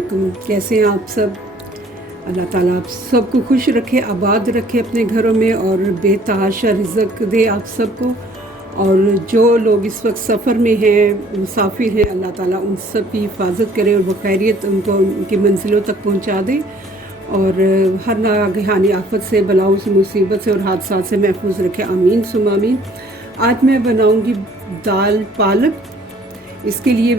वालेकुम। कैसे हैं आप सब? अल्लाह ताला आप सबको खुश रखे, आबाद रखे अपने घरों में और बेतहाशा रिज़्क़ दे आप सबको। और जो लोग इस वक्त सफ़र में हैं, मुसाफिर हैं, अल्लाह ताला उन सब की हिफाजत करे और बखैरियत उनको उनकी मंजिलों तक पहुंचा दे और हर नागहानी आफत से, बलाओं से, मुसीबत से और हादसात से महफूज रखे। आमीन सुम आमीन। आज मैं बनाऊंगी दाल पालक। इसके लिए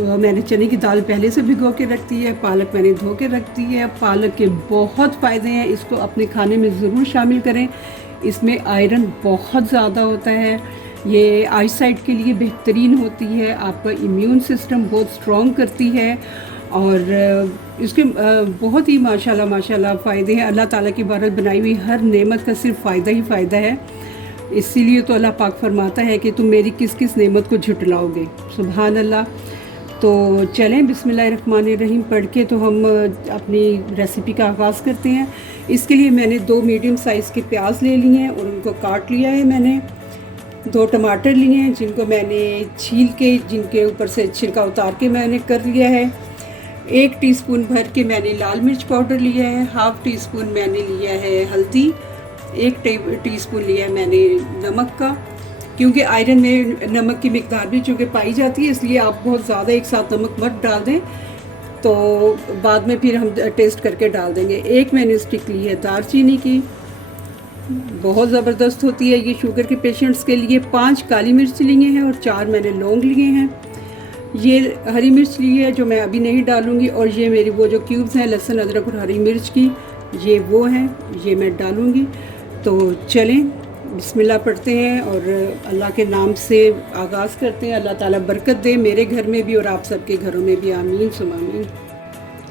मैंने चने की दाल पहले से भिगो के रख दी है, पालक मैंने धो के रख दी है। पालक के बहुत फ़ायदे हैं, इसको अपने खाने में ज़रूर शामिल करें। इसमें आयरन बहुत ज़्यादा होता है, ये आईसाइट के लिए बेहतरीन होती है, आपका इम्यून सिस्टम बहुत स्ट्रॉन्ग करती है और इसके बहुत ही माशाल्लाह माशाल्लाह फ़ायदे हैं। अल्लाह ताला की बारत बनाई हुई हर नेमत का सिर्फ फ़ायदा ही फ़ायदा है। इसीलिए तो अल्लाह पाक फरमाता है कि तुम मेरी किस किस नेमत को झुटलाओगे। सुभान अल्लाह। तो चलें बिस्मिल्लाहिर्रहमानिर्रहीम पढ़ के तो हम अपनी रेसिपी का आगाज़ करते हैं। इसके लिए मैंने 2 मीडियम साइज़ के प्याज ले लिए हैं और उनको काट लिया है। मैंने 2 टमाटर लिए हैं जिनको मैंने छील के, जिनके ऊपर से छिलका उतार के मैंने कर लिया है। 1 टीस्पून भर के मैंने लाल मिर्च पाउडर लिया है। हाफ़ टी स्पून मैंने लिया है हल्दी। 1 टीस्पून लिया है मैंने नमक का, क्योंकि आयरन में नमक की मिकदार भी चूँकि पाई जाती है, इसलिए आप बहुत ज़्यादा एक साथ नमक मत डाल दें, तो बाद में फिर हम टेस्ट करके डाल देंगे। 1 मैंने स्टिक ली है दालचीनी की, बहुत ज़बरदस्त होती है ये शुगर के पेशेंट्स के लिए। 5 काली मिर्च लिए हैं और 4 मैंने लौंग लिए हैं। ये हरी मिर्च ली है जो मैं अभी नहीं डालूँगी, और ये मेरी वो जो क्यूब्स हैं लहसुन अदरक और हरी मिर्च की, ये वो हैं, ये मैं डालूँगी। तो चलें बिस्मिल्लाह पढ़ते हैं और अल्लाह के नाम से आगाज़ करते हैं। अल्लाह ताला बरकत दे मेरे घर में भी और आप सबके घरों में भी। आमीन सुम आमीन।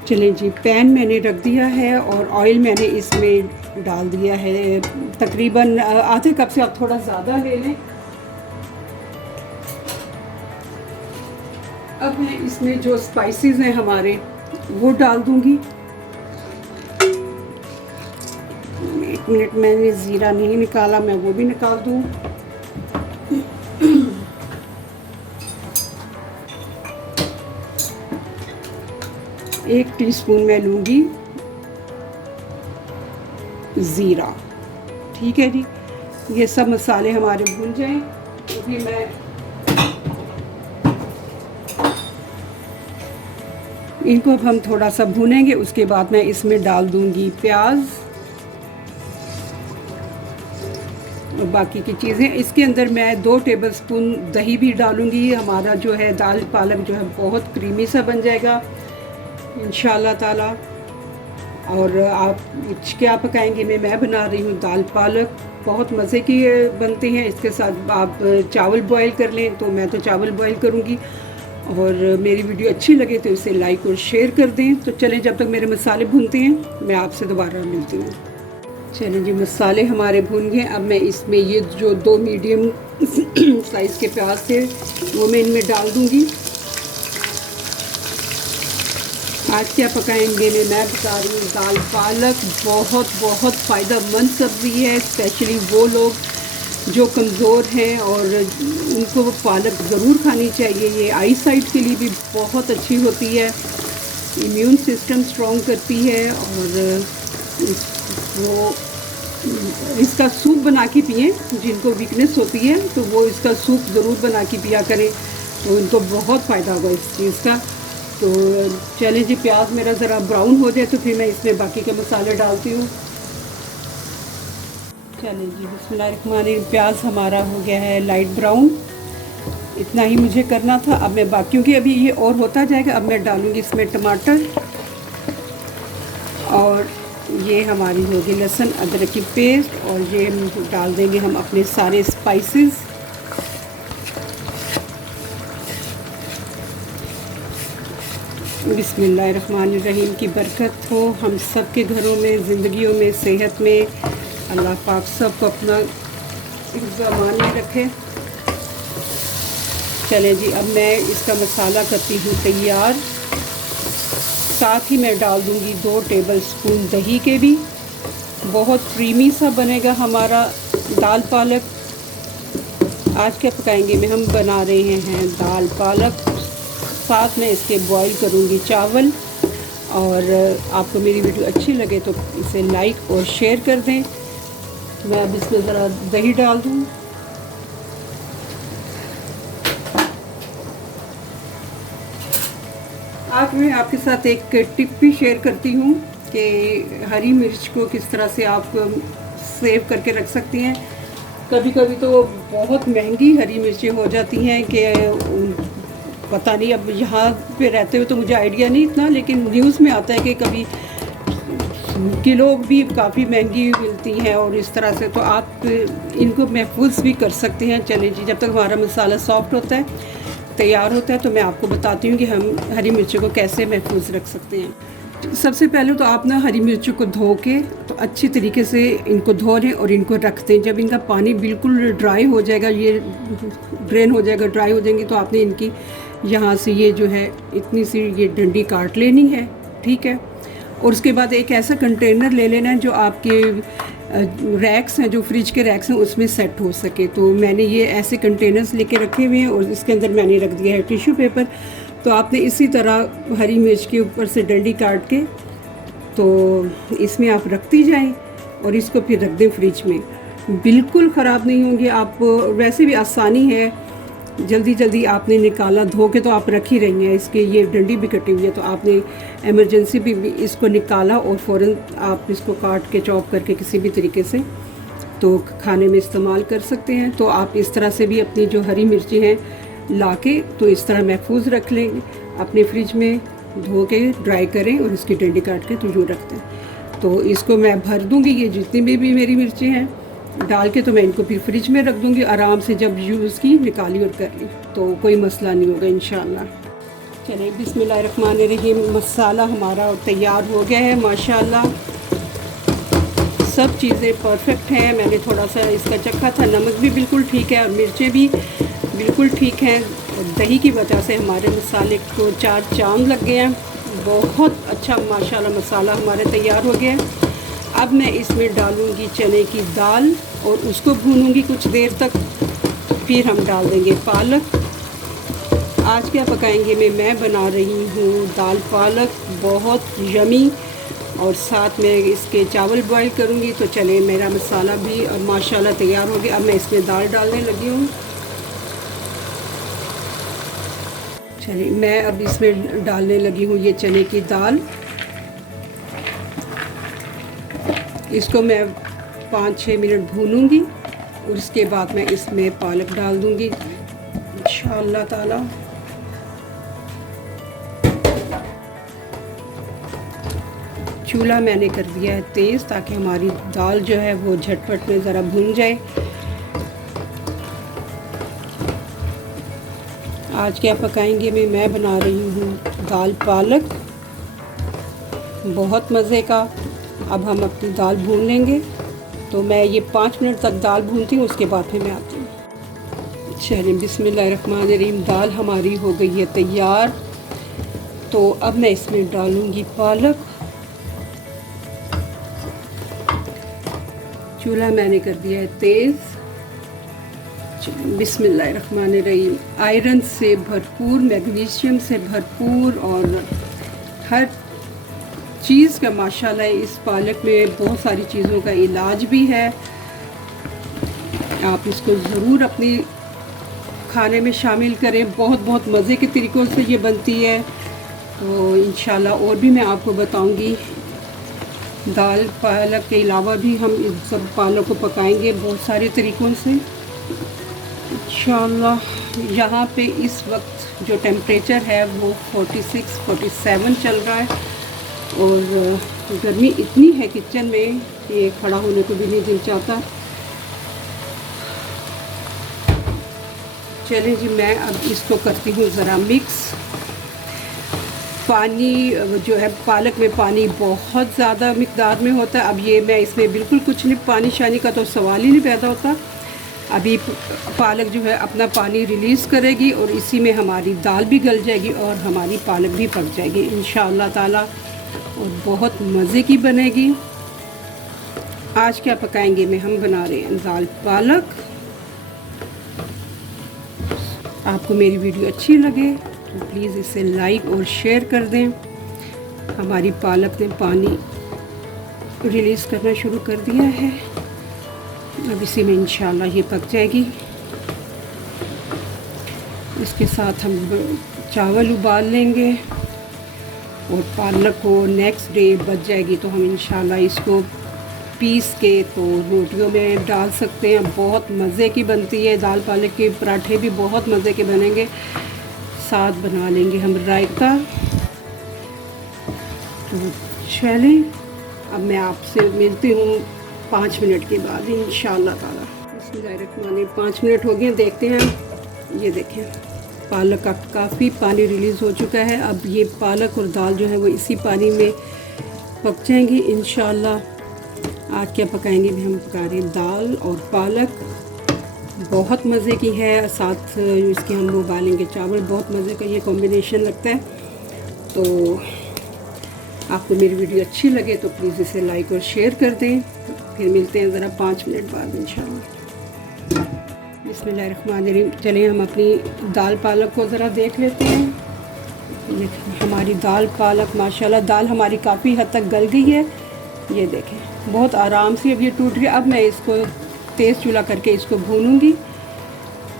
चलें जी, पैन मैंने रख दिया है और ऑयल मैंने इसमें डाल दिया है तकरीबन आधे कप से आप थोड़ा ज़्यादा ले लें। अब मैं इसमें जो स्पाइसेस हैं हमारे वो डाल दूँगी। 1 मिनट, मैंने ज़ीरा नहीं निकाला, मैं वो भी निकाल दूँ। एक टीस्पून मैं लूँगी ज़ीरा। ठीक है जी, ये सब मसाले हमारे भून जाएं तो फिर मैं इनको अब हम थोड़ा सा भूनेंगे। उसके बाद मैं इसमें डाल दूँगी प्याज और बाकी की चीज़ें। इसके अंदर मैं 2 टेबलस्पून दही भी डालूँगी। हमारा जो है दाल पालक जो है बहुत क्रीमी सा बन जाएगा इंशाल्लाह ताला। और आप क्या पकाएंगे में मैं बना रही हूँ दाल पालक, बहुत मज़े की बनते हैं। इसके साथ आप चावल बॉईल कर लें, तो मैं तो चावल बॉईल करूँगी। और मेरी वीडियो अच्छी लगे तो इसे लाइक और शेयर कर दें। तो चलें, जब तक मेरे मसाले भूनते हैं मैं आपसे दोबारा मिलती हूँ। चलिए जी, मसाले हमारे भून गए। अब मैं इसमें ये जो 2 मीडियम साइज़ के प्याज थे वो मैं इनमें डाल दूँगी। आज क्या पकाएंगे मैं बता रही हूँ दाल पालक। बहुत बहुत फ़ायदेमंद सब्ज़ी है, स्पेशली वो लोग जो कमज़ोर हैं और उनको वो पालक ज़रूर खानी चाहिए। ये आई साइट के लिए भी बहुत अच्छी होती है, इम्यून सिस्टम स्ट्रॉन्ग करती है। और वो इसका सूप बना के पिएँ, जिनको वीकनेस होती है तो वो इसका सूप ज़रूर बना के पिया करें, तो उनको बहुत फ़ायदा होगा इस चीज़ का। तो चलें जी, प्याज मेरा ज़रा ब्राउन हो जाए तो फिर मैं इसमें बाकी के मसाले डालती हूँ। चलें जी बिस्मिल्लाहिर्रहमानिर्रहीम। प्याज हमारा हो गया है लाइट ब्राउन, इतना ही मुझे करना था। अब मैं बाकी, क्योंकि अभी ये और होता जाएगा, अब मैं डालूँगी इसमें टमाटर और ये हमारी होगी लहसुन अदरक की पेस्ट, और ये डाल देंगे हम अपने सारे स्पाइसेस। बिस्मिल्लाहिर्रहमानिर्रहीम की बरकत हो हम सब के घरों में, ज़िंदगियों में, सेहत में। अल्लाह पाक सबको अपना ज़मान में रखे। चलें जी, अब मैं इसका मसाला करती हूँ तैयार। साथ ही मैं डाल दूँगी 2 टेबलस्पून दही के भी। बहुत क्रीमी सा बनेगा हमारा दाल पालक। आज क्या पकाएंगे में हम बना रहे हैं दाल पालक, साथ में इसके बॉईल करूँगी चावल। और आपको मेरी वीडियो अच्छी लगे तो इसे लाइक और शेयर कर दें। मैं अब इसमें ज़रा दही डाल दूँ। आज मैं आपके साथ एक टिप भी शेयर करती हूँ कि हरी मिर्च को किस तरह से आप सेव करके रख सकती हैं। कभी कभी तो बहुत महंगी हरी मिर्चें हो जाती हैं कि पता नहीं, अब यहाँ पे रहते हुए तो मुझे आइडिया नहीं इतना, लेकिन न्यूज़ में आता है कि कभी किलो भी काफ़ी महंगी मिलती हैं और इस तरह से। तो आप इनको महफूज भी कर सकते हैं। चलिए जी, जब तक हमारा मसाला सॉफ्ट होता है, तैयार होता है, तो मैं आपको बताती हूँ कि हम हरी मिर्चों को कैसे महफूज रख सकते हैं। सबसे पहले तो आप ना हरी मिर्चों को धो के तो अच्छी तरीके से इनको धो लें और इनको रख दें। जब इनका पानी बिल्कुल ड्राई हो जाएगा, ये ड्रेन हो जाएगा, ड्राई हो जाएंगी, तो आपने इनकी यहाँ से ये जो है इतनी सी ये डंडी काट लेनी है, ठीक है। और उसके बाद एक ऐसा कंटेनर ले लेना है जो आपके रैक्स हैं, जो फ्रिज के रैक्स हैं, उसमें सेट हो सके। तो मैंने ये ऐसे कंटेनर्स लेके रखे हुए हैं और इसके अंदर मैंने रख दिया है टिश्यू पेपर। तो आपने इसी तरह हरी मिर्च के ऊपर से डंडी काट के तो इसमें आप रखती जाएं और इसको फिर रख दें फ्रिज में। बिल्कुल ख़राब नहीं होंगे। आप वैसे भी आसानी है, जल्दी जल्दी आपने निकाला, धो के तो आप रख ही रही हैं, इसके ये डंडी भी कटी हुई है, तो आपने इमरजेंसी भी इसको निकाला और फ़ौरन आप इसको काट के चॉप करके किसी भी तरीके से तो खाने में इस्तेमाल कर सकते हैं। तो आप इस तरह से भी अपनी जो हरी मिर्ची हैं ला के तो इस तरह महफूज रख लेंगे अपने फ्रिज में, धो के ड्राई करें और इसकी डंडी काट के तो यूँ रखते हैं। तो इसको मैं भर दूँगी, ये जितनी भी मेरी मिर्ची हैं डाल के, तो मैं इनको फिर फ्रिज में रख दूँगी आराम से। जब यूज़ की, निकाली और कर ली तो कोई मसला नहीं होगा इंशाल्लाह। चलिए, बिस्मिल्लाहिर्रहमानिर्रहीम। मसाला हमारा तैयार हो गया है माशाल्लाह। सब चीज़ें परफेक्ट हैं। मैंने थोड़ा सा इसका चखा था, नमक भी बिल्कुल ठीक है और मिर्चें भी बिल्कुल ठीक हैं। दही की वजह से हमारे मसाले को 4 चांद लग गए हैं। बहुत अच्छा माशाल्लाह मसाला हमारे तैयार हो गया है। अब मैं इसमें डालूँगी चने की दाल और उसको भूनूँगी कुछ देर तक। फिर हम डाल देंगे पालक। आज क्या पकाएंगे मैं बना रही हूँ दाल पालक, बहुत यमी, और साथ में इसके चावल बॉईल करूँगी। तो चले, मेरा मसाला भी और माशाल्लाह तैयार हो गया। अब मैं इसमें दाल डालने लगी हूँ। चलिए, मैं अब इसमें डालने लगी हूँ ये चने की दाल। इसको मैं 5-6 मिनट भूनूंगी और उसके बाद मैं इसमें पालक डाल दूंगी इंशाअल्लाह ताला। चूल्हा मैंने कर दिया है तेज़ ताकि हमारी दाल जो है वो झटपट में ज़रा भून जाए। आज क्या पकाएंगे मैं बना रही हूँ दाल पालक, बहुत मज़े का। अब हम अपनी दाल भून लेंगे। तो मैं ये 5 मिनट तक दाल भूनती हूँ, उसके बाद फिर मैं आती हूँ। चलिए, बिस्मिल्लाहिर्रहमानिर्रहीम। दाल हमारी हो गई है तैयार। तो अब मैं इसमें डालूँगी पालक। चूल्हा मैंने कर दिया है तेज़। बिस्मिल्लाहिर्रहमानिर्रहीम। आयरन से भरपूर, मैग्नीशियम से भरपूर और हर चीज़ का माशाल्लाह इस पालक में बहुत सारी चीज़ों का इलाज भी है। आप इसको ज़रूर अपनी खाने में शामिल करें। बहुत मज़े के तरीक़ों से ये बनती है। तो इंशाल्लाह और भी मैं आपको बताऊंगी। दाल पालक के अलावा भी हम इस सब पालक को पकाएंगे बहुत सारे तरीक़ों से इंशाल्लाह। यहाँ पे इस वक्त जो टेम्परेचर है वो 46-47 चल रहा है और गर्मी इतनी है किचन में, ये खड़ा होने को भी नहीं दिल चाहता। चलिए जी, मैं अब इसको करती हूँ ज़रा मिक्स। पानी जो है, पालक में पानी बहुत ज़्यादा मिक़दार में होता है। अब ये मैं इसमें बिल्कुल कुछ नहीं, पानी शानी का तो सवाल ही नहीं पैदा होता। अभी पालक जो है अपना पानी रिलीज़ करेगी और इसी में हमारी दाल भी गल जाएगी और हमारी पालक भी पक जाएगी इंशाअल्लाह ताला, और बहुत मज़े की बनेगी। आज क्या पकाएंगे हम बना रहे हैं दाल पालक। आपको मेरी वीडियो अच्छी लगे तो प्लीज़ इसे लाइक और शेयर कर दें। हमारी पालक ने पानी रिलीज़ करना शुरू कर दिया है। अब इसी में इंशाल्लाह ये पक जाएगी। इसके साथ हम चावल उबाल लेंगे और पालक को नेक्स्ट डे बच जाएगी तो हम इंशाल्लाह इसको पीस के तो रोटियों में डाल सकते हैं। बहुत मज़े की बनती है। दाल पालक के पराठे भी बहुत मज़े के बनेंगे। साथ बना लेंगे हम रायता। तो चलें, अब मैं आपसे मिलती हूँ 5 मिनट के बाद इंशाल्लाह ताला। इसमें डायरेक्ट माने 5 मिनट हो गए, देखते हैं। ये देखें पालक का काफ़ी पानी रिलीज़ हो चुका है। अब ये पालक और दाल जो है वो इसी पानी में पक जाएंगी इंशाल्लाह। आज क्या पकाएंगे, हम पका रहे हैं दाल और पालक। बहुत मज़े की है। साथ इसके हम उबालेंगे चावल। बहुत मज़े का ये कॉम्बिनेशन लगता है। तो आपको मेरी वीडियो अच्छी लगे तो प्लीज़ इसे लाइक और शेयर कर दें। फिर मिलते हैं ज़रा 5 मिनट बाद इंशाल्लाह। बिस्मिल्लाहिर्रहमानिर्रहीम। चलिए हम अपनी दाल पालक को ज़रा देख लेते हैं। हमारी दाल पालक माशाल्लाह दाल हमारी काफ़ी हद तक गल गई है। ये देखें बहुत आराम से अब ये टूट रही है। अब मैं इसको तेज़ चूल्हा करके इसको भूनूंगी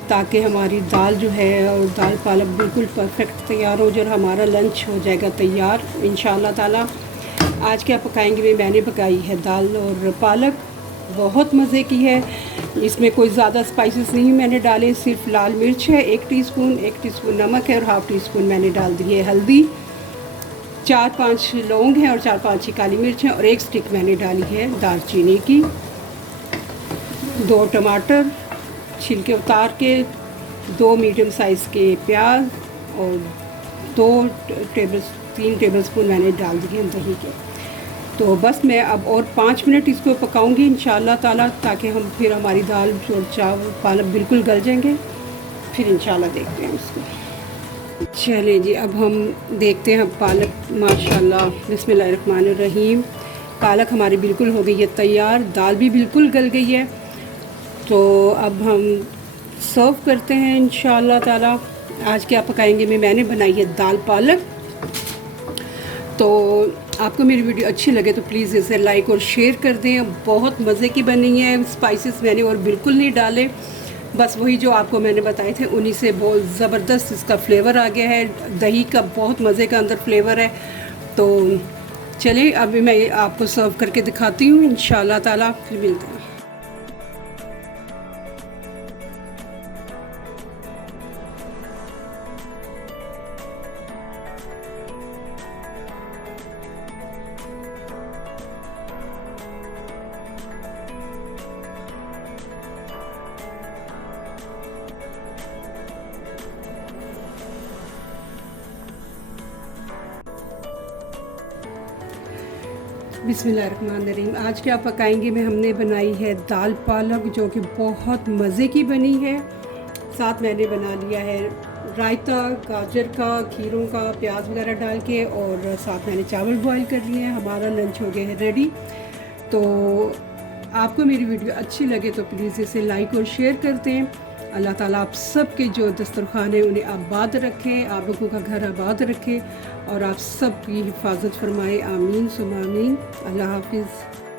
ताकि हमारी दाल जो है और दाल पालक बिल्कुल परफेक्ट तैयार हो जाए और हमारा लंच हो जाएगा तैयार इंशाल्लाह ताला। आज क्या पकाएंगे, मैंने पकाई है दाल और पालक। बहुत मज़े की है। इसमें कोई ज़्यादा स्पाइसेस नहीं मैंने डाले, सिर्फ लाल मिर्च है 1 टीस्पून नमक है और ½ टीस्पून मैंने डाल दी है हल्दी। 4-5 लौंग हैं और 4-5 ही काली मिर्च हैं और 1 स्टिक मैंने डाली है दालचीनी की। 2 टमाटर छिलके उतार के, 2 मीडियम साइज़ के प्याज और 3 टेबलस्पून मैंने डाल दिए दही के। तो बस मैं अब और 5 मिनट इसको पकाऊंगी इंशाल्लाह ताला ताकि हम फिर हमारी दाल और चावल पालक बिल्कुल गल जाएंगे। फिर इंशाल्लाह देखते हैं उसको। चलिए जी, अब हम देखते हैं पालक माशाल्लाह बिस्मिल्लाहिर्रहमानिर्रहीम। पालक हमारी बिल्कुल हो गई है तैयार। दाल भी बिल्कुल गल गई है। तो अब हम सर्व करते हैं इंशाल्लाह ताला। आज क्या पकाएंगे मैंने बनाई है दाल पालक। तो आपको मेरी वीडियो अच्छी लगे तो प्लीज़ इसे लाइक और शेयर कर दें। बहुत मज़े की बनी है। स्पाइसेस मैंने और बिल्कुल नहीं डाले, बस वही जो आपको मैंने बताए थे उन्हीं से बहुत ज़बरदस्त इसका फ्लेवर आ गया है। दही का बहुत मज़े का अंदर फ्लेवर है। तो चलिए अभी मैं आपको सर्व करके दिखाती हूँ इंशाल्लाह ताला। फिर मिलते हैं। बिस्मिल्लाहिर्रहमानिर्रहीम। आज क्या पकाएंगे हमने बनाई है दाल पालक जो कि बहुत मज़े की बनी है। साथ मैंने बना लिया है रायता गाजर का, खीरों का, प्याज वगैरह डाल के और साथ मैंने चावल बॉईल कर लिए हैं। हमारा लंच हो गया है रेडी। तो आपको मेरी वीडियो अच्छी लगे तो प्लीज़ इसे लाइक और शेयर कर दें। अल्लाह ताला आप सब के जो दस्तरखान है उन्हें आबाद रखें, आप लोगों का घर आबाद रखे और आप सब की हिफाजत फरमाए। आमीन सुम आमीन। अल्लाह हाफिज़।